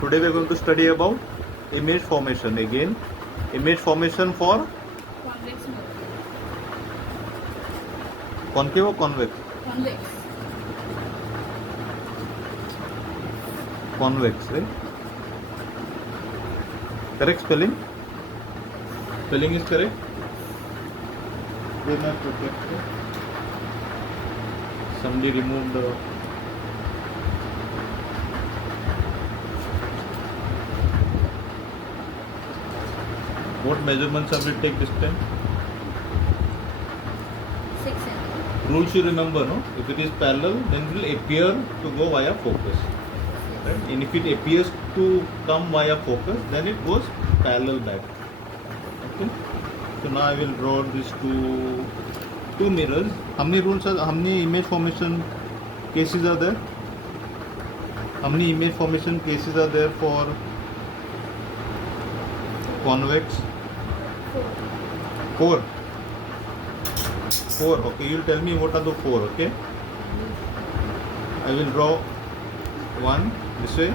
Today we are going to study about image formation. Again, image formation for Convex mode. concave or convex? Convex. Convex, right? Correct spelling? Spelling is correct? They not protected. Somebody removed the what measurements have we take this time? 6 cm. Rules you remember, no? If it is parallel, then it will appear to go via focus. Right? And if it appears to come via focus, then it goes parallel back. Okay. So now I will draw these two mirrors. How many image formation cases are there? How many image formation cases are there for convex? 4. Okay, you'll tell me what are the 4. Okay, I will draw one this way,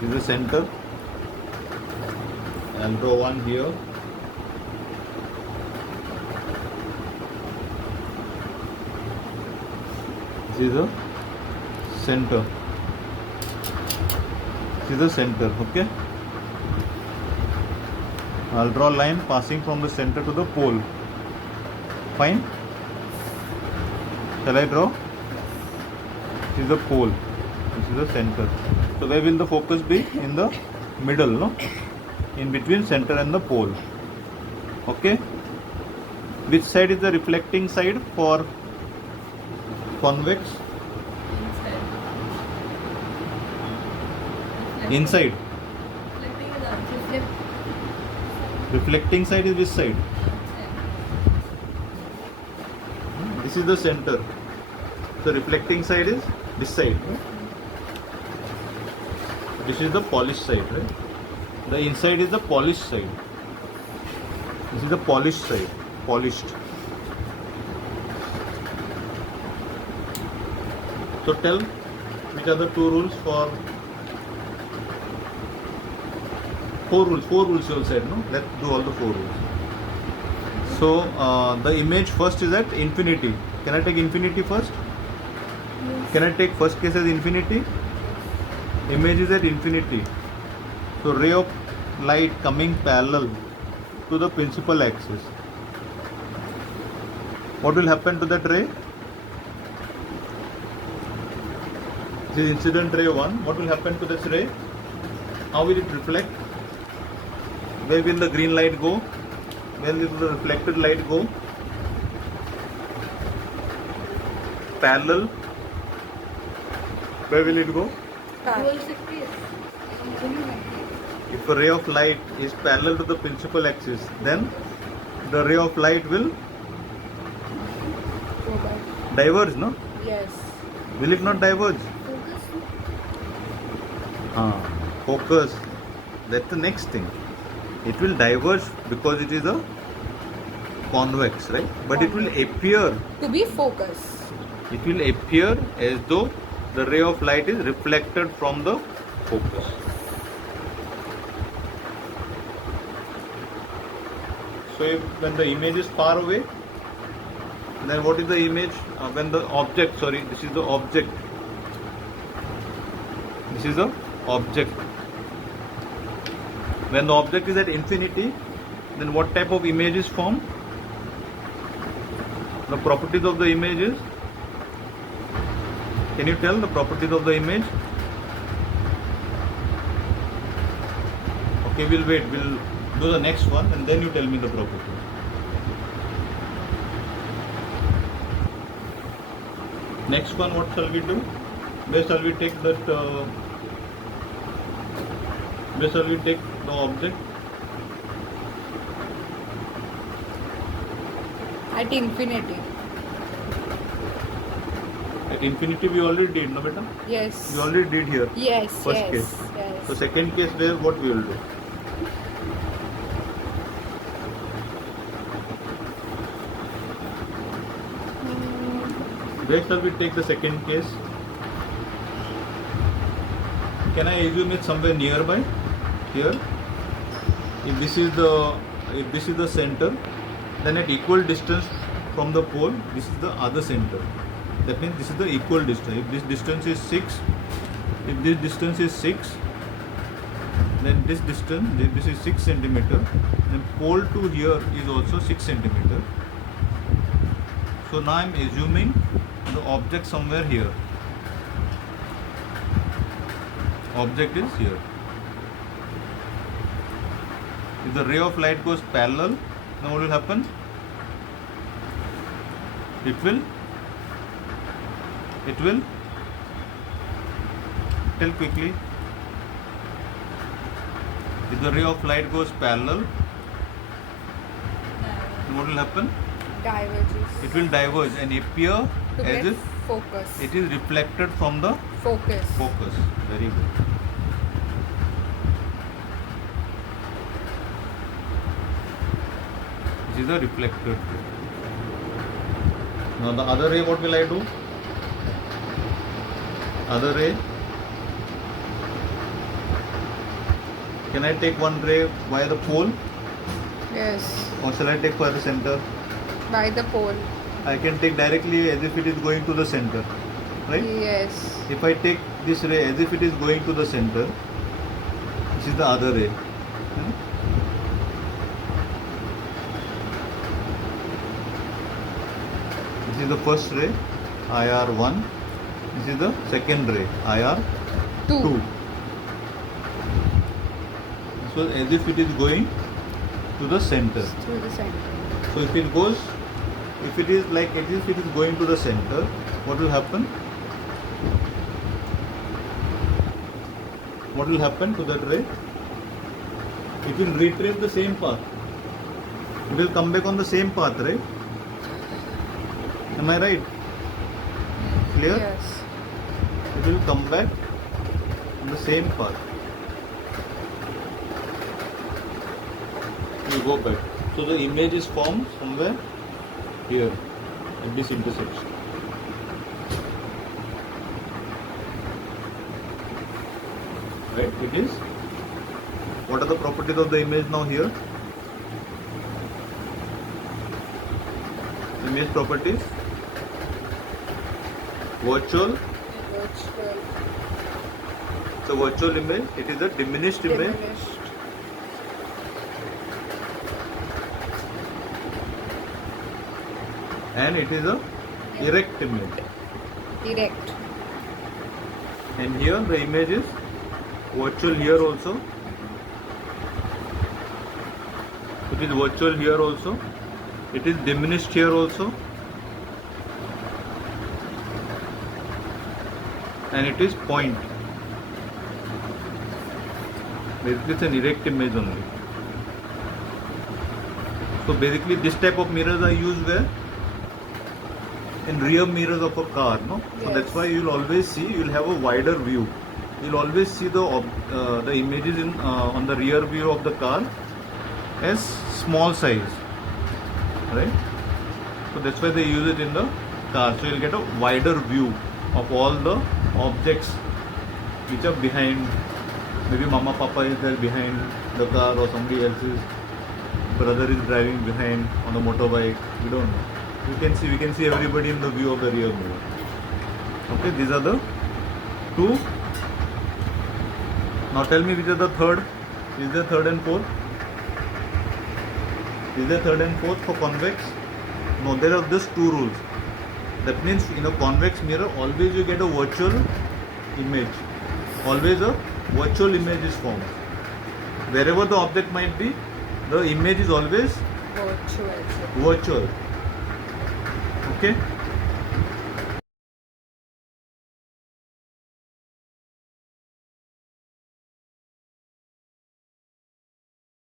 this is the center. I'll draw one here. This is the center. This is the center. Okay, I'll draw a line passing from the center to the pole. Fine. Shall I draw? This is the pole. This is the center. So where will the focus be? In the middle, no? In between center and the pole. Okay. Which side is the reflecting side for convex? Inside. Reflecting side is which side? This is the center. The reflecting side is this side. This is the polished side, right? The inside is the polished side. This is the polished side. Polished. So tell which are the 2 rules for 4 rules. 4 rules you all said, no? Let's do all the 4 rules. So the image first is at infinity. Can I take infinity first? Yes. Can I take first case as infinity? Image is at infinity. So ray of light coming parallel to the principal axis. What will happen to that ray? This is incident ray 1. What will happen to this ray? How will it reflect? Where will the green light go? Where will the reflected light go? Parallel. Where will it go? If a ray of light is parallel to the principal axis, then the ray of light will diverge, no? Yes. Will it not diverge? Focus. That's the next thing. It will diverge because it is a convex, right? But it will appear To be focus. It will appear as though the ray of light is reflected from the focus. So when the image is far away, then what is the image? When the object, this is the object. This is the object. When the object is at infinity, then what type of image is formed? The properties of the image is? Can you tell the properties of the image? Okay, we'll wait. We'll do the next one and then you tell me the properties. Next one, what shall we do? Where shall we take that? Where shall we take the object? At infinity. At infinity we already did, no beta? Yes. We already did here. Yes. First yes. case. Yes. So second case where what we will do? Where shall we take the second case? Can I assume it somewhere nearby? Here. If this is the center, then at equal distance from the pole, this is the other center. That means this is the equal distance. If this distance is 6, then this distance, this is 6 centimeter, then pole to here is also 6 centimeter. So now I am assuming the object somewhere here. Object is here. If the ray of light goes parallel, then what will happen? It will tell quickly. If the ray of light goes parallel, then what will happen? Diverges. It will diverge and appear To as get if focus. it is reflected from the Focus. focus. Very good. This is the reflected ray. Now the other ray, what will I do? Other ray. Can I take one ray via the pole, Yes. or shall I take for the center? By the pole. I can take directly as if it is going to the center, right? Yes. If I take this ray as if it is going to the center, this is the other ray. This is the first ray, IR1. This is the second ray, IR2. Two. So as if it is going to the center. Through the center. So if it goes, if it is like as if it is going to the center, what will happen? What will happen to that ray? It will retrace the same path. It will come back on the same path, right? Am I right? Clear? Yes. It will come back on the same path. It will go back. So the image is formed somewhere here at this intersection. Right? It is. What are the properties of the image now here? Image properties. Virtual. Virtual. It's a virtual image. It is a diminished image. Diminished. And it is a erect image. Erect. And here the image is virtual here also. It is virtual here also. It is diminished here also. And it is point. Basically it's an erect image only. So basically this type of mirrors are used where? In rear mirrors of a car, no? So Yes. that's why you'll always see, you'll have a wider view. You'll always see the images in on the rear view of the car as small size, right? So that's why they use it in the car. So you'll get a wider view of all the objects which are behind. Maybe mama, papa is there behind the car, or somebody else's brother is driving behind on a motorbike. We don't know. We can see everybody in the view of the rear mirror. Okay, these are the two. Now tell me which are the third. Is there third and fourth? Is there third and fourth for convex? No, there are just two rules. That means in a convex mirror, always you get a virtual image. Always a virtual image is formed. Wherever the object might be, the image is always Virtual. virtual. Okay?